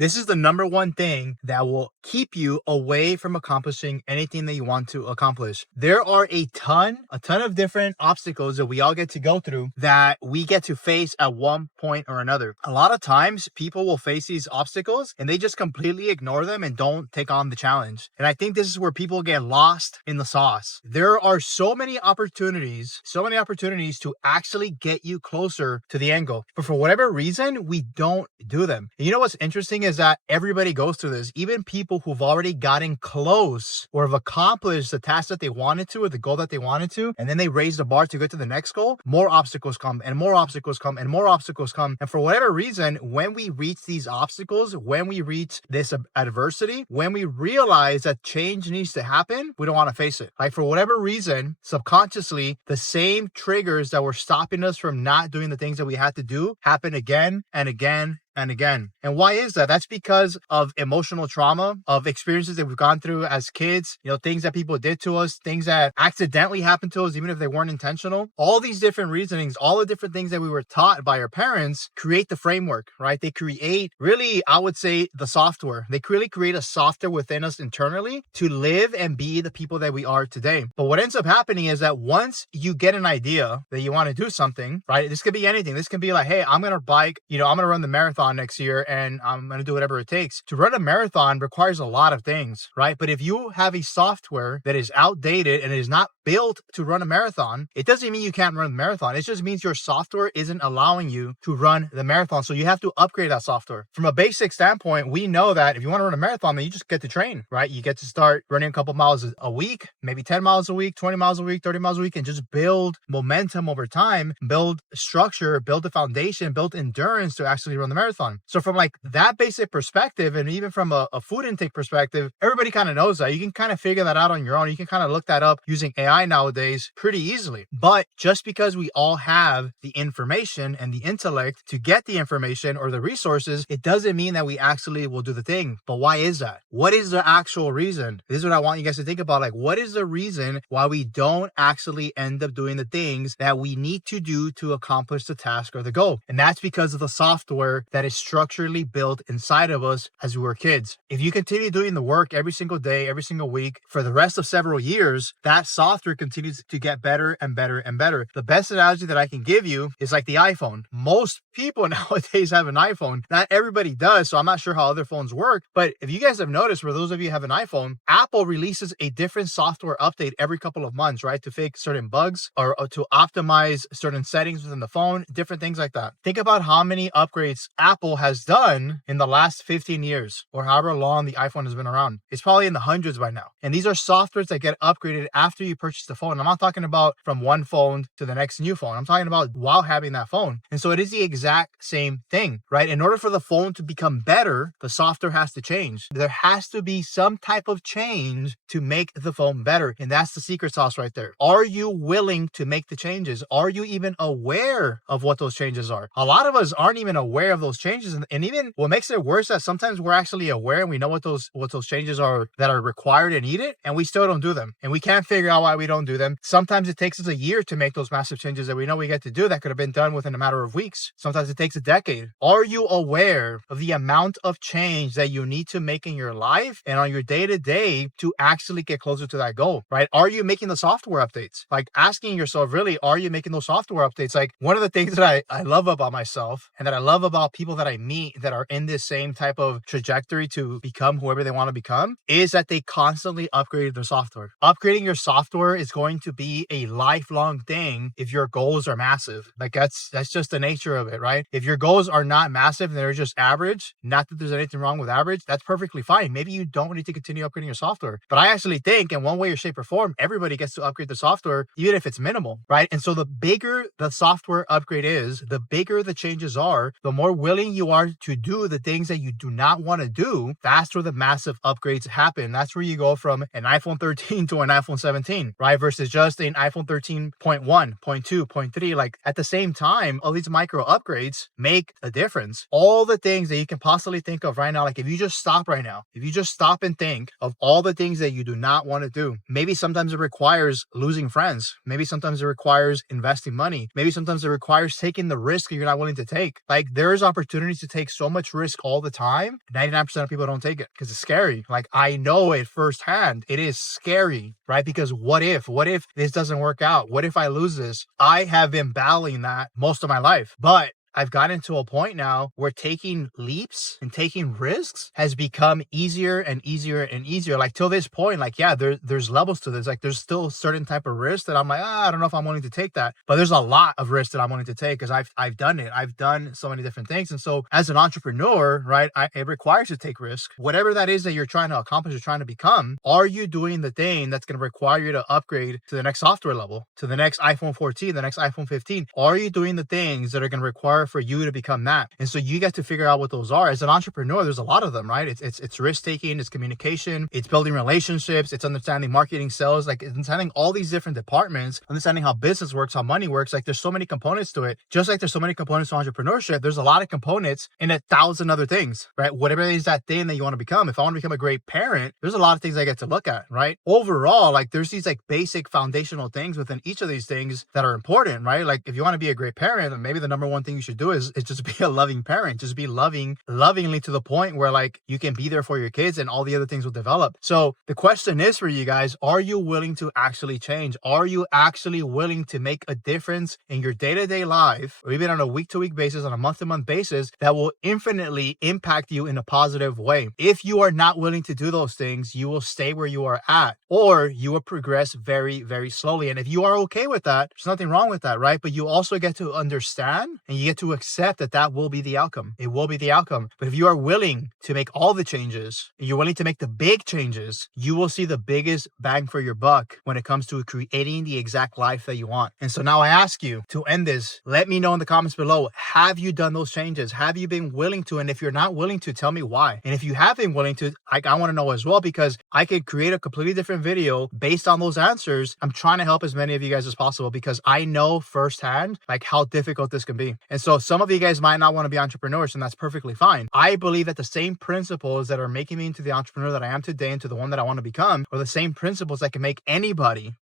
This is the number one thing that will keep you away from accomplishing anything that you want to accomplish. There are a ton of different obstacles that we all get to go through that we get to face at one point or another. A lot of times people will face these obstacles and they just completely ignore them and don't take on the challenge. And I think this is where people get lost in the sauce. There are so many opportunities to actually get you closer to the end goal. But for whatever reason, we don't do them. And you know what's interesting is that everybody goes through this. Even people who've already gotten close or have accomplished the task that they wanted to or the goal that they wanted to, and then they raise the bar to get to the next goal, more obstacles come and more obstacles come and more obstacles come. And for whatever reason, when we reach these obstacles, when we reach this adversity, when we realize that change needs to happen, we don't want to face it. Like for whatever reason, subconsciously, the same triggers that were stopping us from not doing the things that we had to do happen again and again and again. And why is that? That's because of emotional trauma, of experiences that we've gone through as kids, things that people did to us, things that accidentally happened to us, even if they weren't intentional. All these different reasonings, all the different things that we were taught by our parents create the framework, right? They create, really, I would say, the software. They really create a software within us internally to live and be the people that we are today. But what ends up happening is that once you get an idea that you want to do something, right? This could be anything. This can be like, hey, I'm going to bike, I'm going to run the marathon next year and I'm going to do whatever it takes. To run a marathon requires a lot of things, right? But if you have a software that is outdated and is not built to run a marathon, it doesn't mean you can't run the marathon. It just means your software isn't allowing you to run the marathon. So you have to upgrade that software. From a basic standpoint, we know that if you want to run a marathon, then you just get to train, right? You get to start running a couple miles a week, maybe 10 miles a week, 20 miles a week, 30 miles a week, and just build momentum over time, build structure, build the foundation, build endurance to actually run the marathon. So from like that basic perspective, and even from a food intake perspective, everybody kind of knows that. You can kind of figure that out on your own. You can kind of look that up using AI nowadays pretty easily. But just because we all have the information and the intellect to get the information or the resources, it doesn't mean that we actually will do the thing. But why is that? What is the actual reason? This is what I want you guys to think about. Like, what is the reason why we don't actually end up doing the things that we need to do to accomplish the task or the goal? And that's because of the software that is structurally built inside of us as we were kids. If you continue doing the work every single day, every single week for the rest of several years, that software continues to get better and better and better. The best analogy that I can give you is like the iPhone. Most people nowadays have an iPhone. Not everybody does, so I'm not sure how other phones work. But if you guys have noticed, for those of you who have an iPhone, Apple releases a different software update every couple of months, right? To fix certain bugs or to optimize certain settings within the phone, different things like that. Think about how many upgrades Apple has done in the last 15 years or however long the iPhone has been around. It's probably in the hundreds by now. And these are softwares that get upgraded after you purchase the phone. I'm not talking about from one phone to the next new phone. I'm talking about while having that phone. And so it is the exact same thing, right? In order for the phone to become better, the software has to change. There has to be some type of change to make the phone better. And that's the secret sauce right there. Are you willing to make the changes? Are you even aware of what those changes are? A lot of us aren't even aware of those changes. And even what makes it worse is that sometimes we're actually aware and we know what those changes are that are required and needed, and we still don't do them. And we can't figure out why we don't do them. Sometimes it takes us a year to make those massive changes that we know we get to do that could have been done within a matter of weeks. Sometimes it takes a decade. Are you aware of the amount of change that you need to make in your life and on your day-to-day to actually get closer to that goal, right? Are you making the software updates? Like asking yourself, really, are you making those software updates? Like one of the things that I love about myself and that I love about people that I meet that are in this same type of trajectory to become whoever they want to become is that they constantly upgrade their software. Upgrading your software is going to be a lifelong thing if your goals are massive. Like that's just the nature of it, right? If your goals are not massive and they're just average, not that there's anything wrong with average, that's perfectly fine. Maybe you don't need to continue upgrading your software. But I actually think in one way or shape or form, everybody gets to upgrade the software, even if it's minimal, right? And so the bigger the software upgrade is, the bigger the changes are, the more willing you are to do the things that you do not want to do, that's where the massive upgrades happen. That's where you go from an iPhone 13 to an iPhone 17, right? Versus just an iPhone 13.1, 0.2, 0.3. Like at the same time, all these micro upgrades make a difference. All the things that you can possibly think of right now, like if you just stop right now, if you just stop and think of all the things that you do not want to do, maybe sometimes it requires losing friends. Maybe sometimes it requires investing money. Maybe sometimes it requires taking the risk you're not willing to take. Like there's opportunity opportunities to take so much risk all the time, 99% of people don't take it because it's scary. Like, I know it firsthand. It is scary, right? Because what if this doesn't work out? What if I lose this? I have been battling that most of my life, but I've gotten to a point now where taking leaps and taking risks has become easier and easier and easier. Like, till this point, like, yeah, there's levels to this. Like, there's still a certain type of risk that I'm like, I don't know if I'm willing to take that. But there's a lot of risk that I'm willing to take because I've done it. I've done so many different things. And so as an entrepreneur, right, it requires you to take risk. Whatever that is that you're trying to accomplish, you're trying to become, are you doing the thing that's going to require you to upgrade to the next software level, to the next iPhone 14, the next iPhone 15? Are you doing the things that are going to require for you to become that? And so you get to figure out what those are. As an entrepreneur, there's a lot of them, right? It's risk taking, it's communication, it's building relationships, it's understanding marketing, sales, like understanding all these different departments, understanding how business works, how money works. Like, there's so many components to it. Just like there's so many components to entrepreneurship, there's a lot of components in 1,000 other things, right? Whatever it is that thing that you want to become. If I want to become a great parent, there's a lot of things I get to look at, right? Overall, like, there's these like basic foundational things within each of these things that are important, right? Like, if you want to be a great parent, maybe the number one thing you should do is just be a loving parent. Just be lovingly to the point where like you can be there for your kids and all the other things will develop. So the question is for you guys, are you willing to actually change? Are you actually willing to make a difference in your day-to-day life, or even on a week-to-week basis, on a month-to-month basis, that will infinitely impact you in a positive way? If you are not willing to do those things, you will stay where you are at, or you will progress very, very slowly. And if you are okay with that, there's nothing wrong with that, right? But you also get to understand and you get to accept that that will be the outcome. It will be the outcome. But if you are willing to make all the changes, you're willing to make the big changes, you will see the biggest bang for your buck when it comes to creating the exact life that you want. And so now I ask you to end this, let me know in the comments below, have you done those changes? Have you been willing to? And if you're not willing to, tell me why. And if you have been willing to, I want to know as well, because I could create a completely different video based on those answers. I'm trying to help as many of you guys as possible because I know firsthand like how difficult this can be. And so some of you guys might not want to be entrepreneurs, and that's perfectly fine. I believe that the same principles that are making me into the entrepreneur that I am today, into the one that I want to become, are the same principles that can make anybody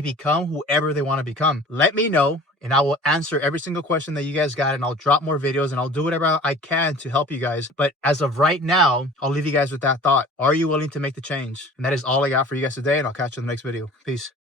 become whoever they want to become. Let me know, and I will answer every single question that you guys got, and I'll drop more videos, and I'll do whatever I can to help you guys. But as of right now, I'll leave you guys with that thought. Are you willing to make the change? And that is all I got for you guys today, and I'll catch you in the next video. Peace.